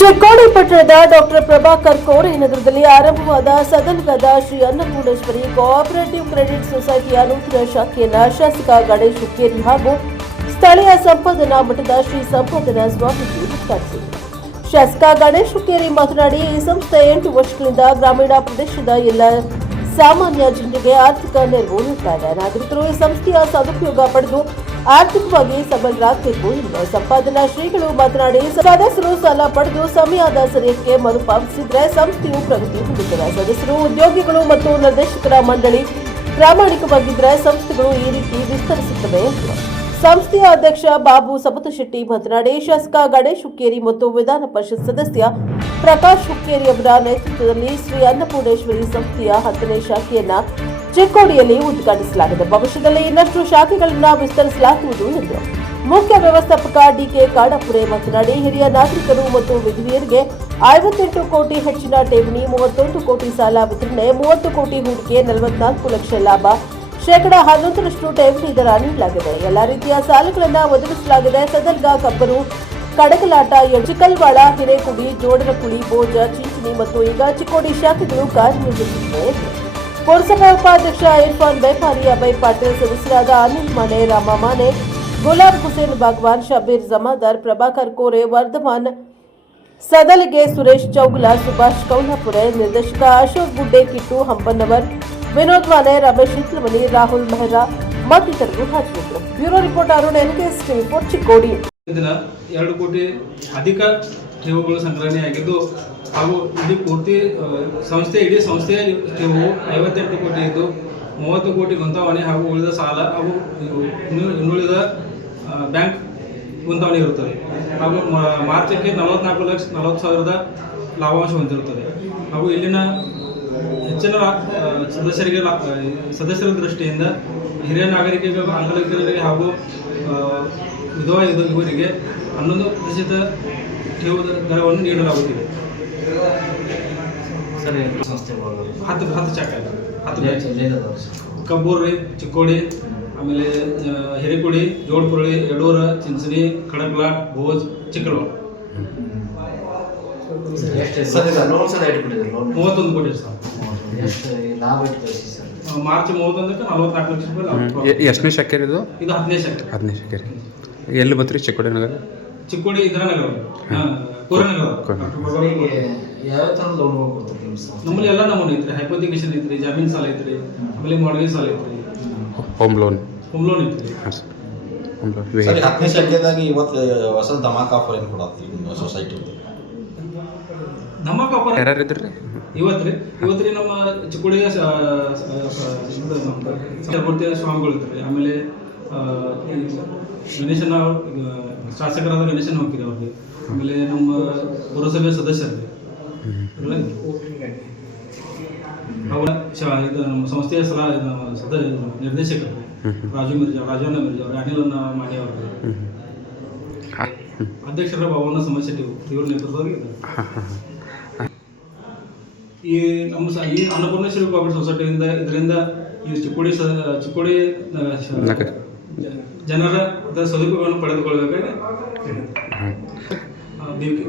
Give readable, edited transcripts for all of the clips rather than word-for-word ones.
ಚಿಕ್ಕೋಡಿ ಪಟ್ಟಣದ ಡಾಕ್ಟರ್ ಪ್ರಭಾಕರ್ ಕೋರೆ ನಗರದಲ್ಲಿ ಆರಂಭವಾದ ಸದಲ್ಗದ ಶ್ರೀ ಅನ್ನಪೂರ್ಣೇಶ್ವರಿ ಕೋಆಪರೇಟಿವ್ ಕ್ರೆಡಿಟ್ ಸೊಸೈಟಿಯ ನೂತನ ಶಾಖೆಯನ್ನು ಶಾಸಕ ಗಣೇಶ್ ಹುಕ್ಕೇರಿ ಹಾಗೂ ಸ್ಥಳೀಯ ಸಂಪಾದನಾ ಮಠದ ಶ್ರೀ ಸಂಪಾದನಾ ಸ್ವಾಮೀಜಿ ಉದ್ಘಾಟಿಸಿದರು. ಶಾಸಕ ಗಣೇಶ್ ಹುಕ್ಕೇರಿ ಮಾತನಾಡಿ, ಈ ಸಂಸ್ಥೆ 8 ವರ್ಷಗಳಿಂದ ಗ್ರಾಮೀಣ ಪ್ರದೇಶದ ಎಲ್ಲ ಸಾಮಾನ್ಯ ಜನರಿಗೆ ಆರ್ಥಿಕ ನೆರವು ನೀಡುತ್ತಾ ಇದೆ. ನಾಗರಿಕರು ಈ ಸಂಸ್ಥೆಯ ಸದುಪಯೋಗ ಪಡೆದು ಆರ್ಥಿಕವಾಗಿ ಸಬಲರಾಗಬೇಕು ಎಂದು ಸಂಪಾದನಾ ಶ್ರೀಗಳು ಮಾತನಾಡಿ, ಸದಸ್ಯರು ಸಾಲ ಪಡೆದು ಸಮಯದ ಸರಿಯಕ್ಕೆ ಮರುಪಾವತಿಸಿದರೆ ಸಂಸ್ಥೆಯು ಪ್ರಗತಿ ಹೊಂದುತ್ತದೆ. ಸದಸ್ಯರು, ಉದ್ಯೋಗಿಗಳು ಮತ್ತು ನಿರ್ದೇಶಕರ ಮಂಡಳಿ ಪ್ರಾಮಾಣಿಕವಾಗಿದ್ದರೆ ಸಂಸ್ಥೆಗಳು ಈ ರೀತಿ ವಿಸ್ತರಿಸುತ್ತವೆ ಎಂದರು. ಸಂಸ್ಥೆಯ ಅಧ್ಯಕ್ಷ ಬಾಬು ಸಬತಶೆಟ್ಟಿ ಮಾತನಾಡಿ, ಶಾಸಕ ಗಣೇಶ್ ಹುಕ್ಕೇರಿ ಮತ್ತು ವಿಧಾನ ಪರಿಷತ್ ಸದಸ್ಯ ಪ್ರಕಾಶ್ ಹುಕ್ಕೇರಿ ಅವರ ನೇತೃತ್ವದಲ್ಲಿ ಶ್ರೀ ಅನ್ನಪೂರ್ಣೇಶ್ವರಿ ಸಂಸ್ಥೆಯ 10ನೇ ಶಾಖೆಯನ್ನು ಚಿಕ್ಕೋಡಿಯಲ್ಲಿ ಉದ್ಘಾಟಿಸಲಾಗಿದೆ. ಭವಿಷ್ಯದಲ್ಲಿ ಇನ್ನಷ್ಟು ಶಾಖೆಗಳನ್ನು ವಿಸ್ತರಿಸಲಾಗುವುದು ಎಂದರು. ಮುಖ್ಯ ವ್ಯವಸ್ಥಾಪಕ ಡಿಕೆ ಕಾಡಪುರೆ ಮಾತನಾಡಿ, ಹಿರಿಯ ನಾಗರಿಕರು ಮತ್ತು ವಿಧವೆಯರಿಗೆ 58 ಕೋಟಿ ಹೆಚ್ಚಿನ ಠೇವಣಿ, 31 ಕೋಟಿ ಸಾಲ ವಿತರಣೆ, 30 ಕೋಟಿ ಹೂಡಿಕೆ, 44 ಲಕ್ಷ ಲಾಭ, ಶೇಕಡಾ 11ರಷ್ಟು ಠೇವಣಿ ದರ ನೀಡಲಾಗಿದೆ. ಎಲ್ಲಾ ರೀತಿಯ ಸಾಲಗಳನ್ನು ಒದಗಿಸಲಾಗಿದೆ. ಸದಲ್ಗ, ಕಬ್ಬರು, ಕಡಕಲಾಟ, ಚಿಕಲ್ವಾಡ, ಹಿರೇಕುಡಿ, ಜೋಡರಕುಳಿ, ಬೋಜ, ಚಿಂಚಣಿ ಮತ್ತು ಈಗ ಚಿಕ್ಕೋಡಿ ಶಾಖೆಗಳು ಕಾರ್ಯನಿರ್ವಹಿಸುತ್ತಿವೆ. ಪುರಸಭಾ ಉಪಾಧ್ಯಕ್ಷ ಇರ್ಫಾನ್ ಬೈಪಾರಿ, ಅಭಯ್ ಪಾಟೀಲ್, ಸದಸ್ಯರಾದ ಅನಿಲ್ ಮಾನೆ, ರಾಮ ಮಾನೆ, ಗುಲಾಬ್ ಹುಸೇನ್ ಬಾಗ್ವಾನ್, ಶಬೀರ್ ಜಮಾದಾರ್, ಪ್ರಭಾಕರ್ ಕೋರೆ, ವರ್ಧಮಾನ್, ಸದಲಿಗೆ, ಸುರೇಶ್ ಚೌಗಲ, ಸುಭಾಷ್ ಕೌಲಾಪುರೆ, ನಿರ್ದೇಶಕ ಅಶೋಕ್ ಗುಡ್ಡೆ, ಕಿಟ್ಟು ಹಂಪನ್ನವರ್, ವಿನೋದ್ ಮಾನೆ, ರಮೇಶ್ ಇತ್ಲಮನಿ, ರಾಹುಲ್ ಮೆಹ್ರಾ ಮತ್ತಿತರರು ಹಾಜರಿದ್ದರು. Bureau report Arun, NKS TV report, Chikkodi. 2 ಕೋಟಿ ಅಧಿಕ ಠೇವುಗಳು ಸಂಗ್ರಹಣೆಯಾಗಿದ್ದು ಹಾಗೂ ಇಡೀ ಇಡೀ ಸಂಸ್ಥೆಯ ಠೇವು 58 ಕೋಟಿ ಇದ್ದು 30 ಕೋಟಿ ಗೊಂತಾವಣೆ ಹಾಗೂ ಉಳಿದ ಸಾಲ ಹಾಗೂ ಇನ್ನುಳಿದ ಬ್ಯಾಂಕ್ ಗೊಂತಾವಣೆ ಇರುತ್ತದೆ. ಹಾಗೂ ಮಾರ್ಚಕ್ಕೆ 44,40,000 ಲಾಭಾಂಶ ಹೊಂದಿರುತ್ತದೆ. ಹಾಗೂ ಇಲ್ಲಿನ ಹೆಚ್ಚಿನ ಸದಸ್ಯರ ದೃಷ್ಟಿಯಿಂದ ಹಿರಿಯ ನಾಗರಿಕರಿಗೆ, ಅಂಗವಿಕಲರಿಗೆ ಹಾಗೂ ವಿಧವಾ ಇವರಿಗೆ 11% ಠೇವು ದರವನ್ನು ನೀಡಲಾಗುತ್ತಿದೆ. ಸರಿ, ಸಂಸ್ಥೆಗಳು 10 ಶಾಖೆ, 10 ಕಬ್ಬೂರು, ಚಿಕ್ಕೋಡಿ, ಆಮೇಲೆ ಹಿರೇಕುಡಿ, ಜೋಡ್ಪುರಳಿ, ಯಡೂರು, ಚಿಂಚಣಿ, ಕಡಕ್ಲಾಟ್, ಭೋಜ್, ಚಿಕ್ಕಲ್ವಾಡ. 31 ಕೋಟಿ ಸರ್. ಮಾರ್ಚ್ 31ಕ್ಕೆ 44 ಲಕ್ಷ ರೂಪಾಯಿ. ಎಷ್ಟನೇ ಶಾಖೆ ಇದು? 10ನೇ ಶಾಖೆ. 10ನೇ ಶಾಖೆ. ಎಲ್ಲಿ ಬತ್ರಿ? ಚಿಕ್ಕೋಡಿ ನಗರ, ಚಿಕ್ಕೋಡಿ, ಇಂದಿರಾನಗರ, ಕೋರನಗರ. ಯಾವ ಥರದ ಲೋನ್ಗಳು ಕೊಡ್ತೀವಿ ನಮ್ಮಲ್ಲಿ ಎಲ್ಲ ನಮೂನೆ ಐತ್ರಿ. ಹೈಪೋಥಿಕೇಶನ್ ಐತ್ರಿ, ಜಾಮೀನು ಸಾಲ ಐತ್ರಿ, ಆಮೇಲೆ ಮಾರ್ಗೇಜ್ ಸಾಲ ಐತ್ರಿ, ಹೋಮ್ ಲೋನ್ ಐತ್ರಿ. Home loan. 10ನೇ ಶಾಖೆದಾಗಿ ಇವತ್ತು ಹೊಸ ಧಮಾಕ ಆಫರ್ ಏನು ಕೊಡತ್ತೀವಿ ಸೊಸೈಟಿ? ಧಮಾಕ ಆಫರ್ ಯಾರು ಇದ್ರಿ ಇವತ್ರಿ ನಮ್ಮ ಚಿಕ್ಕೋಡಿಯ ಸ್ವಾಮಿಗಳು ಇರ್ತಾರೆ. ಆಮೇಲೆ ಗಣೇಶನ ಶಾಸಕರಾದ ಗಣೇಶನ ಹೋಗ್ತೀರಿ ಅವ್ರಿಗೆ. ಆಮೇಲೆ ನಮ್ಮ ಪುರಸಭೆ ಸದಸ್ಯರು ಅವರ ನಮ್ಮ ಸಂಸ್ಥೆಯ ನಿರ್ದೇಶಕರು ರಾಜಣ್ಣ ಮಿರ್ಜಾ ಅವರು, ಅನಿಲ್ ಮಾಣಿ ಅವರು, ಅಧ್ಯಕ್ಷರ ಭವನ ಸಮಸ್ಯೆ ಇವ್ರ ನೇತೃತ್ವದಲ್ಲಿ ಈ ಅನ್ನಪೂರ್ಣೇಶ್ವರಿ ಕೋಆಪರೇಟಿವ್ ಸೊಸೈಟಿಯಿಂದ ಇದರಿಂದ ಈ ಚಿಕ್ಕೋಡಿ ಜನರ ಸದುಪಯೋಗವನ್ನು ಪಡೆದುಕೊಳ್ಳಬೇಕಾದ್ರೆ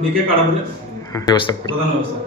BK ಕಾಡಪುರೆ ವ್ಯವಸ್ಥಾಪಕ ಪ್ರಧಾನ ವ್ಯವಸ್ಥೆ.